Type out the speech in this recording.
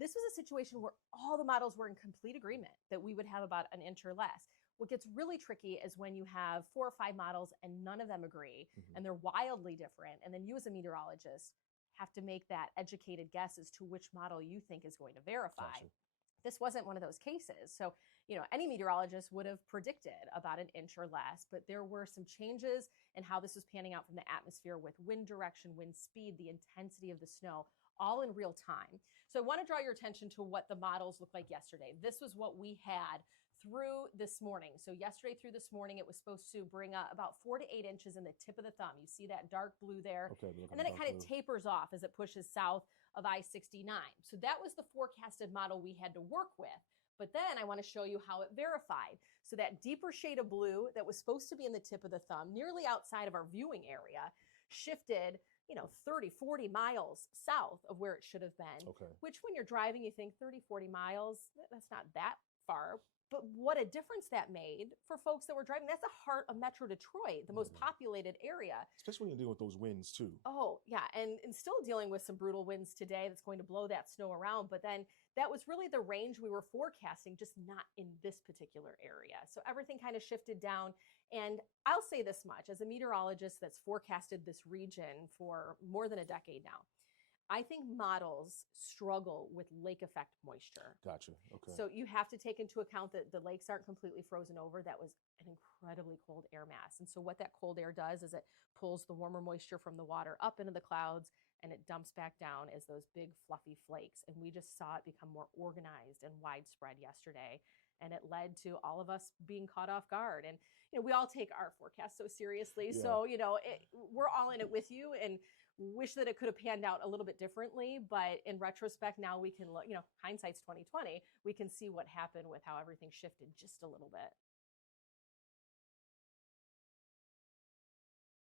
This was a situation where all the models were in complete agreement that we would have about an inch or less. What gets really tricky is when you have 4 or 5 models and none of them agree and they're wildly different. And then you, as a meteorologist, have to make that educated guess as to which model you think is going to verify. Gotcha. This wasn't one of those cases. So, any meteorologist would have predicted about an inch or less, but there were some changes in how this was panning out from the atmosphere with wind direction, wind speed, the intensity of the snow, all in real time. So I want to draw your attention to what the models looked like yesterday. This was what we had through this morning. So yesterday through this morning, it was supposed to bring about 4 to 8 inches in the tip of the thumb. You see that dark blue there. Okay. And then it kind of tapers off as it pushes south of I-69. So that was the forecasted model we had to work with. But then I want to show you how it verified. So that deeper shade of blue that was supposed to be in the tip of the thumb, nearly outside of our viewing area, shifted 30, 40 miles south of where it should have been. Okay. Which when you're driving, you think 30, 40 miles, that's not that far. But what a difference that made for folks that were driving. That's the heart of Metro Detroit, the most populated area. Especially when you're dealing with those winds too. Oh, yeah. And still dealing with some brutal winds today that's going to blow that snow around. But then that was really the range we were forecasting, just not in this particular area. So everything kind of shifted down. And I'll say this much, as a meteorologist that's forecasted this region for more than a decade now, I think models struggle with lake effect moisture. Gotcha. Okay. So you have to take into account that the lakes aren't completely frozen over. That was an incredibly cold air mass. And so what that cold air does is it pulls the warmer moisture from the water up into the clouds and it dumps back down as those big fluffy flakes. And we just saw it become more organized and widespread yesterday. And it led to all of us being caught off guard. And, we all take our forecast so seriously. Yeah. So, we're all in it with you and wish that it could have panned out a little bit differently. But in retrospect, now we can look, hindsight's 2020. We can see what happened with how everything shifted just a little bit.